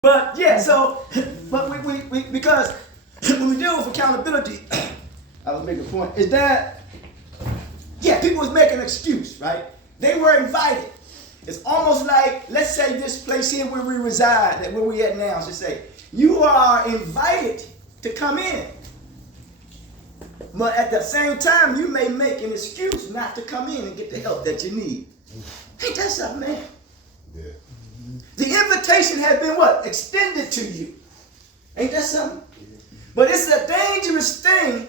But yeah, so but we because when we deal with accountability, I was making a point, is that yeah, people was making an excuse, right? They were invited. It's almost like, let's say this place here where we reside, that where we at now, should say, you are invited to come in. But at the same time, you may make an excuse not to come in and get the help that you need. Ain't that something, man? Yeah. The invitation has been what? Extended to you. Ain't that something? But it's a dangerous thing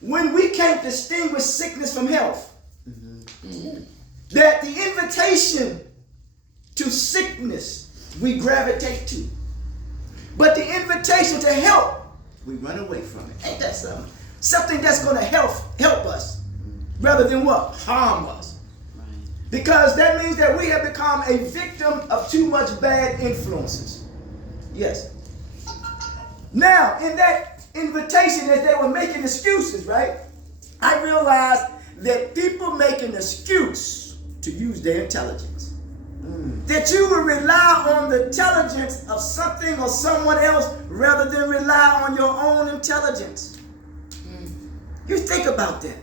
when we can't distinguish sickness from health. That the invitation to sickness we gravitate to. But the invitation to help, we run away from it. Ain't that something? Something that's going to help us rather than what? Harm us. Because that means that we have become a victim of too much bad influences. Yes. Now, in that invitation, as they were making excuses, right? I realized that people make an excuse to use their intelligence. That you will rely on the intelligence of something or someone else rather than rely on your own intelligence. You think about that.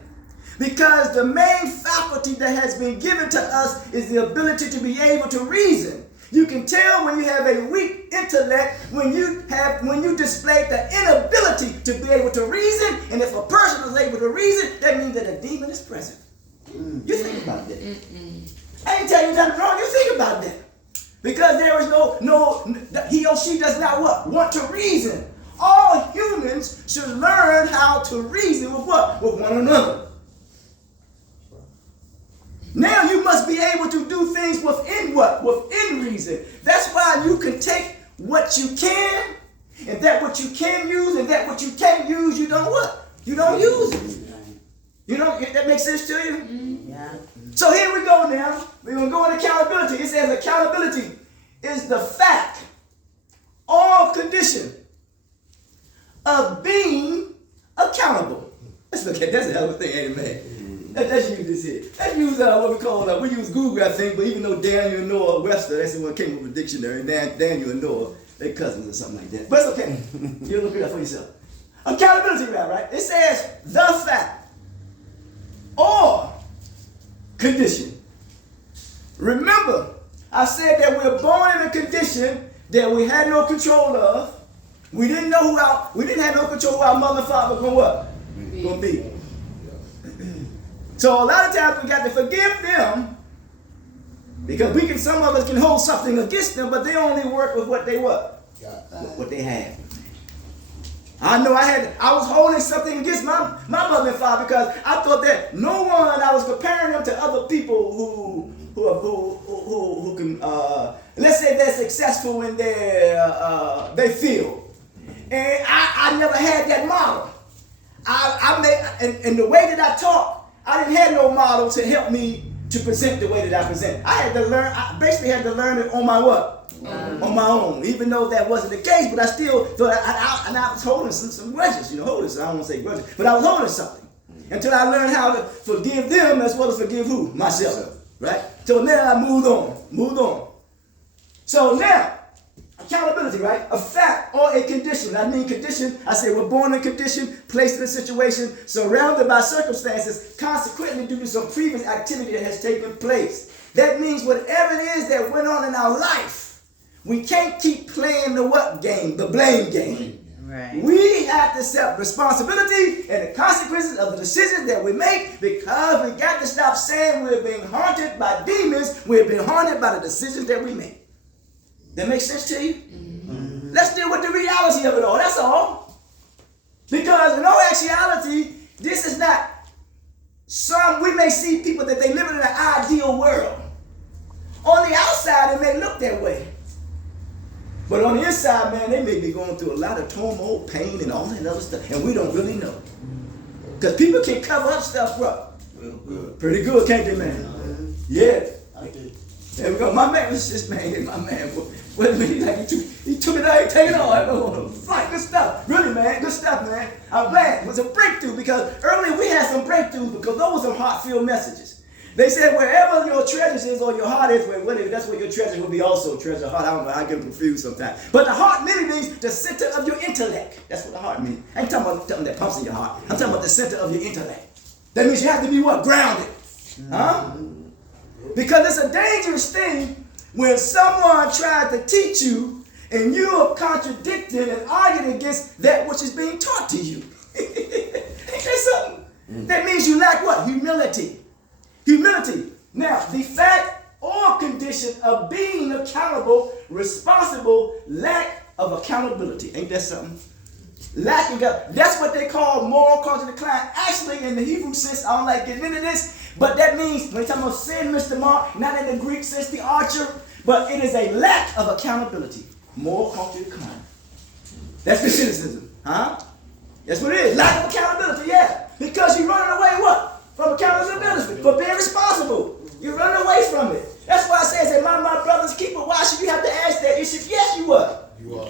Because the main faculty that has been given to us is the ability to be able to reason. You can tell when you have a weak intellect, when you display the inability to be able to reason, and if a person is able to reason, that means that a demon is present. You think about that. I ain't telling you nothing wrong, you think about that. Because there is no, he or she does not what? Want to reason. All humans should learn how to reason with what? With one another. Now you must be able to do things within what? Within reason. That's why you can take what you can, and that what you can use, and that what you can't use, you don't what? You don't use it. You know, that makes sense to you? Yeah. So here we go now. We're going to go in accountability. It says accountability is the fact or condition of being accountable. Let's look at that's a hell of a thing, ain't it, man? Let's use this here. Let's use what we call, we use Google, I think, but even though Daniel and Noah Webster, that's the one that came up with a dictionary, Daniel and Noah, they're cousins or something like that. But it's okay. You'll look it up for yourself. Accountability, right? It says the fact or condition. Remember, I said that we're born in a condition that we had no control of. We didn't have no control who our mother and father were going to be. So a lot of times we got to forgive them because some of us can hold something against them, but they only work with what they what? What they have. I know I was holding something against my mother and father because I thought that no one, I was comparing them to other people who can, let's say they're successful in their field. And I never had that model. And the way that I talk, I didn't have no model to help me to present the way that I present. I basically had to learn it on my what? On my own. Even though that wasn't the case, but I still thought I was holding some grudges, holding some, I don't want to say grudges, but I was holding something. Until I learned how to forgive them as well as forgive who? Myself. Right? So now I moved on. So now, accountability, right? A fact or a condition. I mean condition, I say we're born in a condition, placed in a situation, surrounded by circumstances, consequently due to some previous activity that has taken place. That means whatever it is that went on in our life, we can't keep playing the what game? The blame game. Right. We have to accept responsibility and the consequences of the decisions that we make because we got to stop saying we're being haunted by demons. We're being haunted by the decisions that we make. That makes sense to you? Mm-hmm. Let's deal with the reality of it all. That's all. Because in all actuality, this is not we may see people that they live in an ideal world. On the outside, it may look that way. But on the inside, man, they may be going through a lot of turmoil, pain, and all that other stuff. And we don't really know. Because people can cover up stuff, bro. Real good. Pretty good, can't they, man? Yeah. There we go. My man was just, man, my man. Wait a minute, he took it out, take it on. Fine, good stuff. Really, man, good stuff, man. I'm glad. It was a breakthrough because earlier we had some breakthroughs because those were some heart-filled messages. They said wherever your treasures is or your heart is, that's where your treasure will be also. Treasure, heart, I don't know, I get confused sometimes. But the heart really means the center of your intellect. That's what the heart means. I ain't talking about something that pumps in your heart. I'm talking about the center of your intellect. That means you have to be what? Grounded. Huh? Because it's a dangerous thing when someone tries to teach you and you are contradicting and arguing against that which is being taught to you. Ain't that something? That means you lack what? Humility. Humility. Now, the fact or condition of being accountable, responsible, lack of accountability. Ain't that something? Lacking of, that's what they call moral culture decline. Actually, in the Hebrew sense, I don't like getting into this, but that means, when you're talking about sin, Mr. Mark, not in the Greek sense, the archer, but it is a lack of accountability. Moral culture decline. That's the cynicism. Huh? That's what it is. Lack of accountability, yeah. Because you're running away what? From accountability, for being responsible. You're running away from it. That's why I say, am I my brother's keeper? Why should you have to ask that? You should, yes, you are. You are.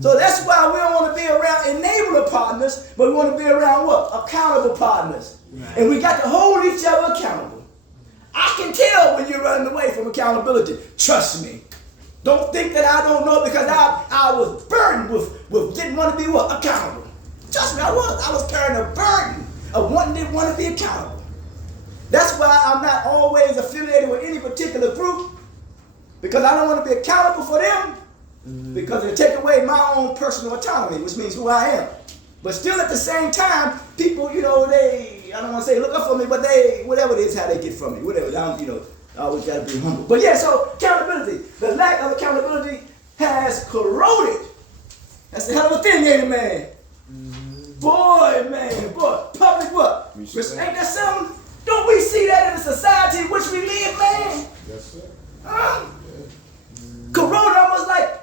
So that's why we don't want to be around enabler partners, but we want to be around what? Accountable partners. Right. And we got to hold each other accountable. I can tell when you're running away from accountability. Trust me. Don't think that I don't know because I was burdened with didn't want to be what? Accountable. Trust me, I was carrying a burden of didn't want to be accountable. That's why I'm not always affiliated with any particular group, because I don't want to be accountable for them, because it'll take away my own personal autonomy, which means who I am. But still at the same time, people, I don't want to say look up for me, but whatever it is, how they get from me, whatever, I always got to be humble. But yeah, so accountability, the lack of accountability has corroded. That's a hell of a thing, ain't it, man? Boy, public what? Ain't that something? Don't we see that in the society in which we live, man? Yes, sir. Huh? Corroded almost like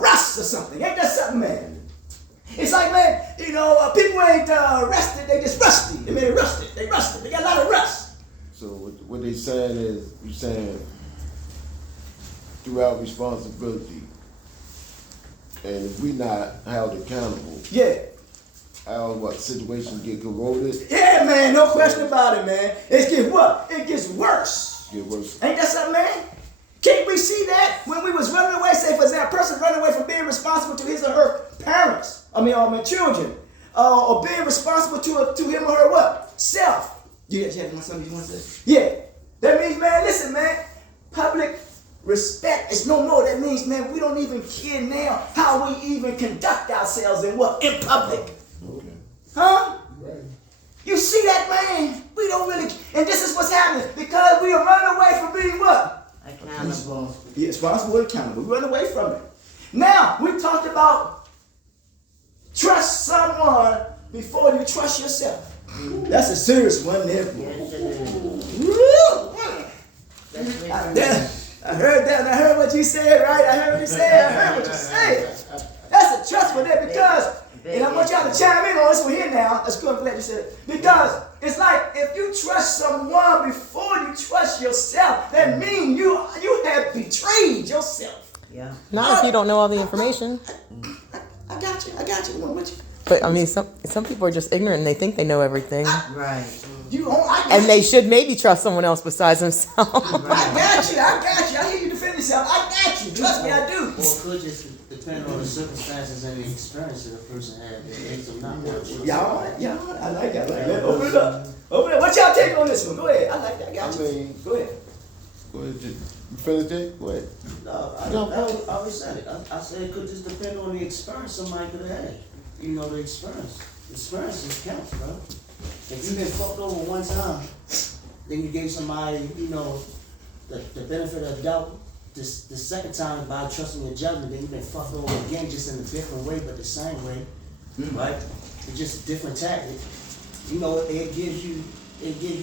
rust or something. Ain't that something, man? It's like, man, people ain't rusted, they just rusty. They made it rusted. They rusted. They got a lot of rust. So what they saying is, you're saying throughout responsibility, and if we not held accountable, yeah, how situations get corroded? Yeah, man, no question about it, man. It gets what? It gets worse. Get worse. Ain't that something, man? Can't we see that when we was running away? Say, for example, a person running away from being responsible to his or her parents, children, or being responsible to him or her what? Self. Yeah, something you want to say? Yeah. That means, man, listen, man, public respect is no more. That means, man, we don't even care now how we even conduct ourselves in what? In public. Okay. Huh? Right. You see that, man? We don't really, and this is what's happening because we are running away from being what? Accountable. Yeah, responsible and accountable. We run away from it. Now, we talked about trust someone before you trust yourself. That's a serious one there. Yes, it is. Woo! I heard that, and I heard what you said, right? I heard what you said. I heard what you said. That's a trust one there because, and I want y'all to chime in on this one here now. That's good. I'm glad you said it. Because it's like if you trust someone before you trust yourself, that means you have betrayed yourself. Yeah. Not if you don't know all the information. I got you. What with you? But I mean, some people are just ignorant and they think they know everything. Right. And they should maybe trust someone else besides themselves. I got you. I hear you defend yourself. I got you. Trust me, I do. Or it could just depend on the circumstances and the experience that a person had that makes them not want to trust. Yeah, I like that. Open it up. What y'all take on this one? Go ahead. I like that. I got you. Go ahead. Jake. You finish, Jake? Go ahead. No, I always said it. I said it could just depend on the experience somebody could have had. The experience. The experience just counts, bro. If you've been fucked over one time, then you gave somebody, the benefit of the doubt the second time by trusting your judgment, then you've been fucked over again, just in a different way, but the same way, right? It's just a different tactic. It gives you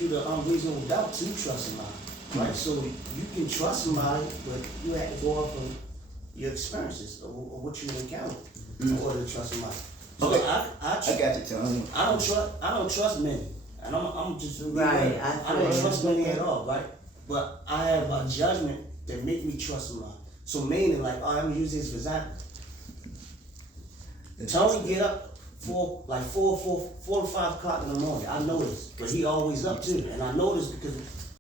the unreasonable doubt to trust somebody, right? So you can trust somebody, but you have to go off of your experiences or what you encountered in order to trust somebody. So Okay. I got you, Tom. I don't trust many, and I'm just Right, I don't trust many at all, right? But I have a judgment that make me trust somebody. So meaning, like, I'm gonna use this for example. Tony get up 4 to 5 o'clock in the morning. I noticed, but he always up too, and I noticed because